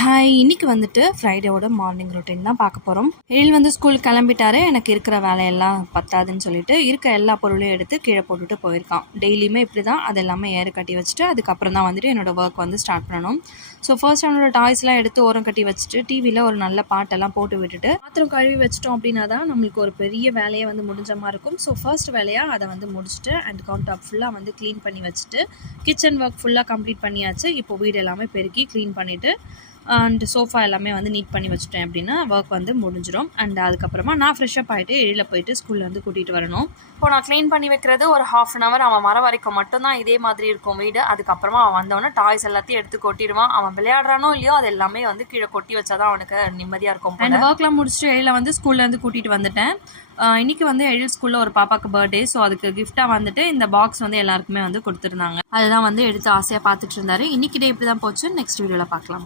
Hi, இன்னைக்கு வந்துட்டு ஃப்ரைடேவோட morning routine தான் பார்க்க போகிறோம். எழில் வந்து ஸ்கூலுக்கு கிளம்பிட்டாரு. எனக்கு இருக்கிற வேலையெல்லாம் பத்தாதுன்னு சொல்லிட்டு இருக்க எல்லா பொருளையும் எடுத்து கீழே போட்டுட்டு போயிருக்கான். டெய்லியுமே இப்படி தான் அது எல்லாமே ஏற கட்டி வச்சுட்டு அதுக்கப்புறம் தான் வந்துட்டு என்னோட ஒர்க் வந்து ஸ்டார்ட் பண்ணணும். ஸோ ஃபர்ஸ்ட் அவனோட டாய்ஸ்லாம் எடுத்து ஓரம் கட்டி வச்சுட்டு டிவியில் ஒரு நல்ல பாட்டெல்லாம் போட்டு விட்டுட்டு பாத்திரம் கழுவி வச்சிட்டோம் அப்படின்னா தான் நம்மளுக்கு ஒரு பெரிய வேலையை வந்து முடிஞ்ச மாதிரி இருக்கும். ஸோ ஃபர்ஸ்ட் வேலையாக அதை வந்து முடிச்சுட்டு அண்ட் கவுண்ட் டாப் ஃபுல்லாக வந்து க்ளீன் பண்ணி வச்சுட்டு கிச்சன் ஒர்க் ஃபுல்லாக கம்ப்ளீட் பண்ணியாச்சு. இப்போ வீடு எல்லாமே பெருக்கி க்ளீன் பண்ணிவிட்டு அண்ட் சோஃபா எல்லாமே வந்து நீட் பண்ணி வச்சுட்டேன் அப்படின்னா ஒர்க் வந்து முடிஞ்சிடும். அண்ட் அதுக்கப்புறமா நான் ஃப்ரெஷ்அப் ஆகிட்டு எழில் போயிட்டு ஸ்கூலில் வந்து கூட்டிகிட்டு வரணும். இப்போ நான் க்ளீன் பண்ணி வைக்கிறது ஒரு ½ hour அவன் வர வரைக்கும் மட்டும்தான் இதே மாதிரி இருக்கும் வீடு. அதுக்கப்புறமா அவன் வந்தவொடனே டாய்ஸ் எல்லாத்தையும் எடுத்து கொட்டிடுவான். அவன் விளையாடுறானோ இல்லையோ அது எல்லாமே வந்து கீழே கொட்டி வச்சாதான் அவனுக்கு நிம்மதியாக இருக்கும். அண்ட் ஒர்க்லாம் முடிச்சுட்டு எழில் வந்து ஸ்கூல்லேருந்து கூட்டிகிட்டு வந்துட்டேன். இன்றைக்கி வந்து எழில் ஸ்கூலில் ஒரு பாப்பாவுக்கு பர்த்டே. ஸோ அதுக்கு கிஃப்டாக வந்துட்டு இந்த பாக்ஸ் வந்து எல்லாருக்குமே வந்து கொடுத்துருந்தாங்க. அதுதான் வந்து எடுத்து ஆசையாக பார்த்துட்டு இருந்தாரு. இன்றைக்கி டே இப்படி தான் போச்சு. நெக்ஸ்ட் வீடியோவில் பார்க்கலாம்.